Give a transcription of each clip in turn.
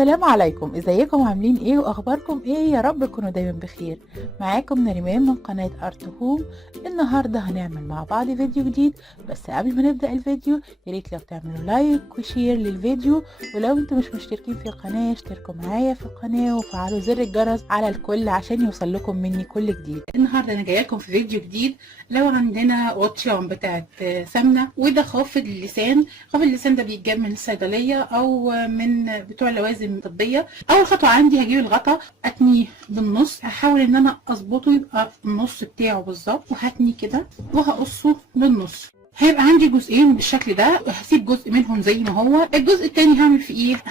السلام عليكم، ازيكم عاملين ايه واخباركم ايه؟ يا رب تكونوا دايما بخير. معاكم نريمان من قناة ارت هوم. النهاردة هنعمل مع بعض فيديو جديد، بس قبل ما نبدأ الفيديو ياريت لو تعملوا لايك وشير للفيديو، ولو انتم مش مشتركين في القناة اشتركوا معايا في القناة وفعلوا زر الجرس على الكل عشان يوصل لكم مني كل جديد. النهاردة انا جايه لكم في فيديو جديد. لو عندنا غطيان بتاعت سمنة وده خافض اللسان. خافض اللسان ده بيتجاب من الصيدلية او من بتوع اللوازم الطبيه. اول خطوه عندي هجيب الغطا اتنيه بالنص، هحاول ان انا اظبطه يبقى النص بتاعه بالظبط، وهتنيه كده وهقصه بالنص. هيبقى عندي جزئين بالشكل ده، هسيب جزء منهم زي ما هو. الجزء التاني هعمل فيه ايه؟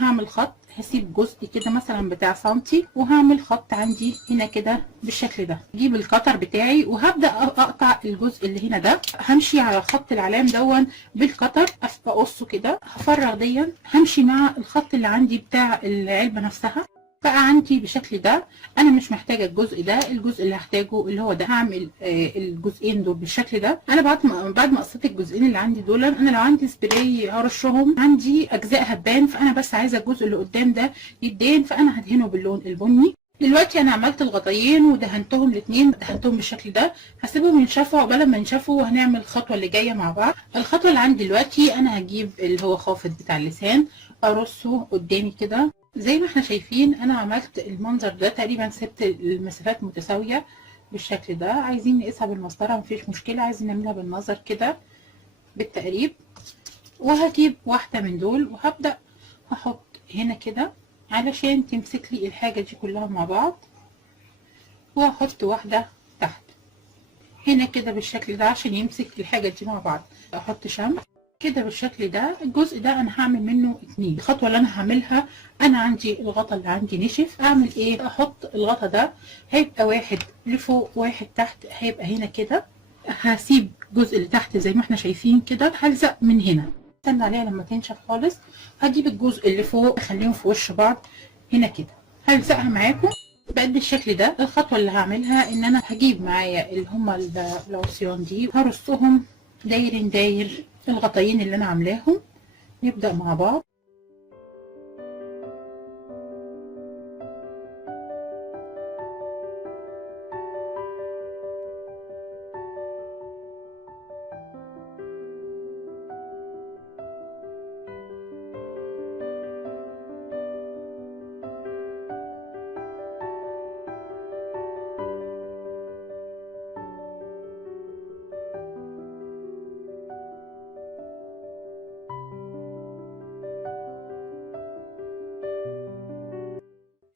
هعمل خط، هسيب جزء كده مثلا بتاع سنتي وهعمل خط عندي هنا كده بالشكل ده. اجيب القطر بتاعي وهبدا اقطع الجزء اللي هنا ده، همشي على خط العلام دون بالقطر اقصه كده، هفرغ دي، همشي مع الخط اللي عندي بتاع العلبه نفسها. بقى عندي بالشكل ده. انا مش محتاجه الجزء ده، الجزء اللي هحتاجه اللي هو ده. هعمل الجزئين دول بالشكل ده. انا بعد ما قصيت الجزئين اللي عندي دول، انا لو عندي سبراي هرشهم، عندي اجزاء هتبان، فانا بس عايزه الجزء اللي قدام ده يتدهن، فانا هدهنه باللون البني. دلوقتي انا عملت الغطيين ودهنتهم الاثنين، دهنتهم بالشكل ده. هسيبهم ينشفوا، عقبال ما ينشفوا وهنعمل الخطوه اللي جايه مع بعض. الخطوه اللي عندي دلوقتي انا هجيب اللي هو خافض بتاع اللسان، ارصه قدامي كده زي ما احنا شايفين. انا عملت المنظر ده تقريبا، سبت المسافات متساويه بالشكل ده. عايزين نقيسها بالمسطره مفيش مشكله، عايزين نعملها بالنظر كده بالتقريب. وهجيب واحده من دول وهبدا هحط هنا كده علشان تمسك لي الحاجه دي كلها مع بعض، وهحط واحده تحت هنا كده بالشكل ده عشان يمسك الحاجه دي مع بعض. احط شمع كده بالشكل ده. الجزء ده انا هعمل منه اتنين. الخطوه اللي انا هعملها، انا عندي الغطا اللي عندي نشف، اعمل ايه؟ احط الغطا ده هيبقى واحد لفوق واحد تحت، هيبقى هنا كده. هسيب الجزء اللي تحت زي ما احنا شايفين كده، هلزق من هنا، استنى عليها لما تنشف خالص. هجيب الجزء اللي فوق اخليهم في وش بعض هنا كده، هلزقها معاكم بقد الشكل ده. الخطوه اللي هعملها ان انا هجيب معايا اللي هما العصيان دي، هرصهم داير الغطايين اللي انا عاملاهم. نبدأ مع بعض.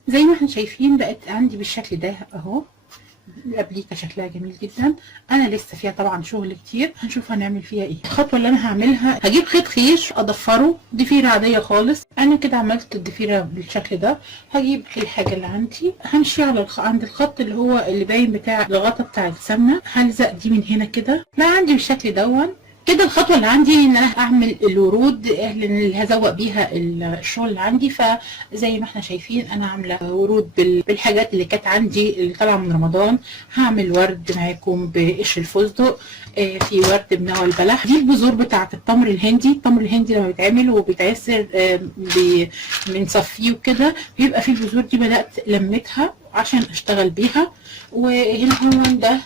زي ما احنا شايفين بقت عندي بالشكل ده اهو. الابليكه شكلها جميل جدا. انا لسه فيها طبعا شغل كتير، هنشوف هنعمل فيها ايه. الخطوه اللي انا هعملها، هجيب خيط خيش اضفره ضفيره عاديه خالص. انا كده عملت الضفيره بالشكل ده. هجيب الحاجه اللي عندي، همشي على عند الخط اللي هو اللي باين بتاع الغطا بتاع السمنه، هلزق دي من هنا كده. لا عندي بالشكل دون كده. الخطوه اللي عندي ان انا اعمل الورود اللي هزوق بيها الشغل اللي عندي. فزي ما احنا شايفين انا عامله ورود بالحاجات اللي كانت عندي اللي طالعه من رمضان. هعمل ورد معاكم بقشر الفستق، في ورد بنوى البلح. دي البذور بتاعه التمر الهندي. التمر الهندي لما بيتعمل وبيتعسر بنصفيه وكده بيبقى فيه البذور دي. بدات لمتها عشان اشتغل بيها. وهنا هو ده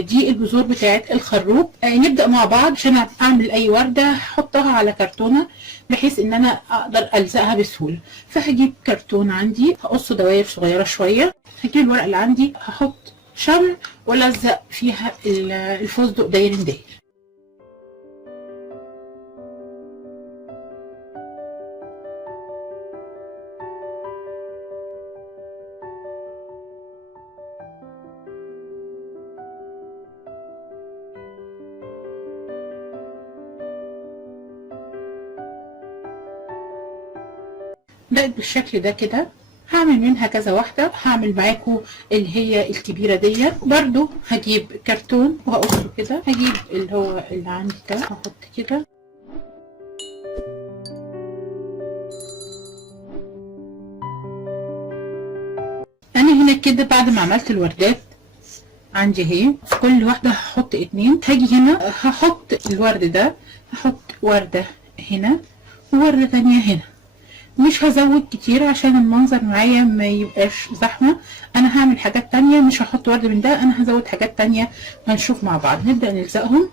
دي البذور بتاعت الخروب. نبدأ مع بعض. عشان اعمل اي وردة هحطها على كرتونة بحيث ان انا اقدر الزقها بسهولة. فهجيب كرتون عندي، هقصه دواير صغيرة شوية. هجيب الورق اللي عندي، هحط شمع والزق فيها الفستق داير. بقت بالشكل ده كده. هعمل منها كذا واحدة. هعمل معاكم اللي هي الكبيرة دي برضو. هجيب كرتون وهقصه كده. هجيب اللي هو اللي عندي ده، هحط كده. انا هنا كده بعد ما عملت الوردات عندي اهي، في كل واحدة هحط اتنين. هاجي هنا هحط الورد ده، هحط وردة هنا ووردة تانية هنا. مش هزود كتير عشان المنظر معايا ما يبقاش زحمه. انا هعمل حاجات تانية، مش هحط ورد من ده، انا هزود حاجات تانية هنشوف مع بعض. نبدا نلزقهم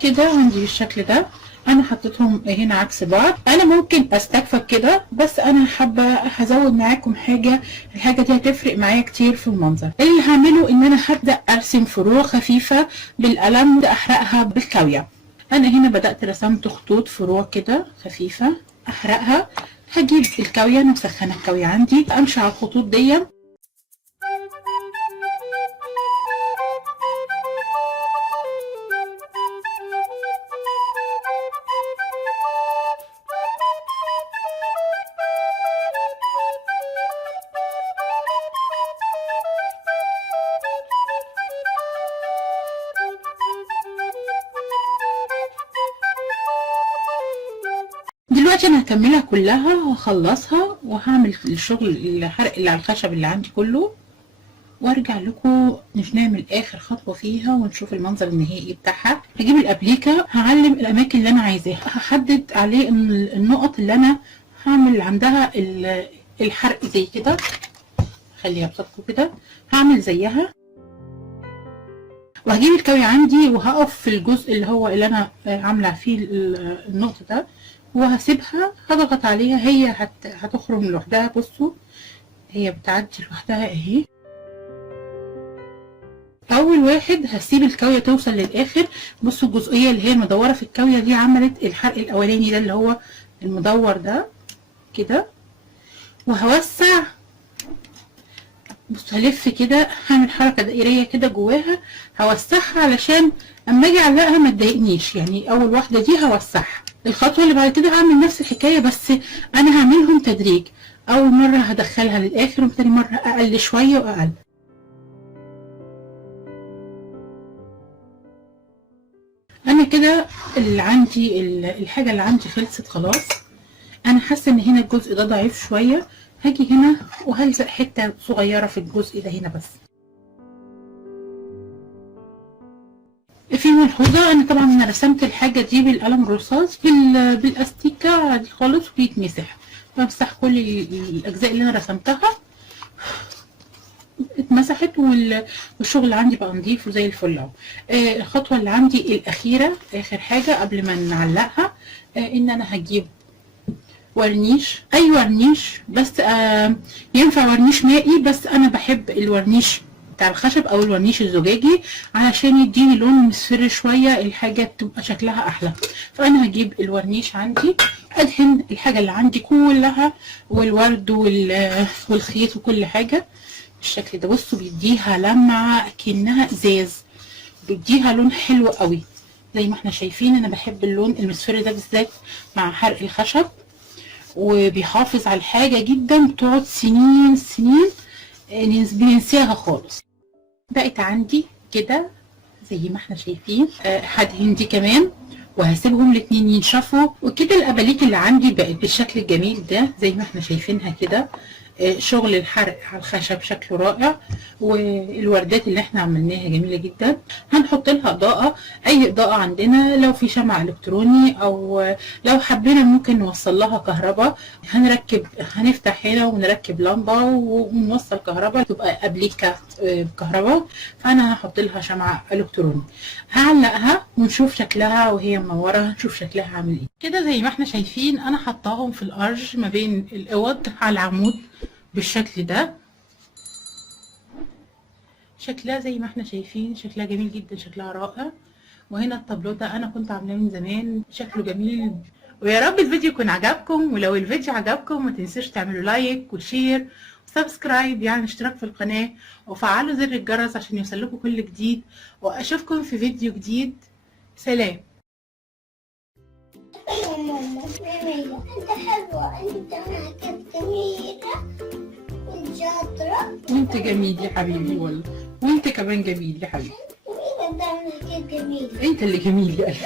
كده عندي بالشكل ده. انا حطيتهم هنا عكس بعض. انا ممكن استكفى كده، بس انا حابه هزود معاكم حاجه، الحاجه دي هتفرق معايا كتير في المنظر. اللي هعمله ان انا هبدا ارسم فروع خفيفه بالقلم، احرقها بالكاويه. انا هنا بدات رسمت خطوط فروع كده خفيفه احرقها. هجيب الكاويه، انا مسخنه الكاويه عندي، امشي على الخطوط دي. دلوقتي انا هكملها كلها وهخلصها وهعمل الشغل الحرق اللي على الخشب اللي عندي كله، وارجع لكم نعمل اخر خطوه فيها ونشوف المنظر النهائي بتاعها. هجيب الابليكه، هعلم الاماكن اللي انا عايزاها، هحدد عليه النقط اللي انا هعمل عندها الحرق زي كده. خليها بصفكم كده، هعمل زيها. وهجيب الكاوية عندي وهقف في الجزء اللي هو اللي انا عامله فيه النقطه ده، وهسيبها هضغط عليها، هي هتخرم لوحدها. بصوا هي بتعدي لوحدها اهي. اول واحد هسيب الكاويه توصل للاخر. بصوا الجزئيه اللي هي المدوره في الكاويه دي عملت الحرق الاولاني ده اللي هو المدور ده كده. وهوسع، بص هلف كده، هعمل حركه دائريه كده جواها، هوسعها علشان اما اجي اعلقها ما تضايقنيش. يعني اول واحده دي هوسعها. الخطوه اللي بعد كده هعمل نفس الحكايه، بس انا هعملهم تدريج. اول مره هدخلها للاخر، وتاني مره اقل شويه واقل. انا كده اللي عندي الحاجه اللي عندي خلصت خلاص. انا حاسه ان هنا الجزء ده ضعيف شويه، هاجي هنا وهلزق حته صغيره في الجزء ده هنا بس. في ملحوظه، انا طبعا انا رسمت الحاجه دي بالقلم الرصاص بالاستيكه عادي خالص وبيتمسح. بمسح كل الاجزاء اللي انا رسمتها، اتمسحت والشغل عندي بقى نضيف وزي الفل اهو. الخطوه اللي عندي الاخيره اخر حاجه قبل ما نعلقها، ان انا هجيب ورنيش، اي ورنيش، بس ينفع ورنيش مائي، بس انا بحب الورنيش بتاع الخشب او الورنيش الزجاجي علشان يديني لون مصفر شويه، الحاجه تبقى شكلها احلى. فانا هجيب الورنيش عندي، ادهن الحاجه اللي عندي كلها، والورد والخيط وكل حاجه بالشكل ده. بصوا بيديها لمعه كأنها ازاز، بيديها لون حلو قوي زي ما احنا شايفين. انا بحب اللون المصفر ده بالذات مع حرق الخشب، وبيحافظ على الحاجه جدا، بتقعد سنين سنين بننساها خالص. بقت عندي كده زي ما احنا شايفين. هدهن دي كمان وهسيبهم الاتنين ينشفوا، وكده الاباليك اللي عندي بقت بالشكل الجميل ده زي ما احنا شايفينها كده. شغل الحرق على الخشب شكله رائع، والوردات اللي احنا عملناها جميله جدا. هنحط لها اضاءه، اي اضاءه عندنا، لو في شمع الكتروني او لو حبينا ممكن نوصل لها كهرباء. هنفتح هنا ونركب لمبه ونوصل كهرباء، تبقى ابليكه كهرباء. فانا هحط لها شمع الكتروني، هعلقها ونشوف شكلها وهي منوره، هنشوف شكلها عامل ايه. كده زي ما احنا شايفين انا حطاهم في الارج ما بين الاوض على العمود بالشكل ده. شكلها زي ما احنا شايفين شكلها جميل جدا، شكلها رائع. وهنا التابلو ده انا كنت عاملاه من زمان، شكله جميل. ويا رب الفيديو يكون عجبكم، ولو الفيديو عجبكم ما تنسوش تعملوا لايك وشير وسبسكرايب، يعني اشتراك في القناة، وفعلوا زر الجرس عشان يوصلكم كل جديد. واشوفكم في فيديو جديد. سلام. يا ماما جميلة، انت حلوة، انت معك جميلة وانت شاطرة. وانت جميل يا حبيبي والله، وانت كمان جميل يا حبيبي. انت معك جميلة. انت اللي جميل يا قلبي.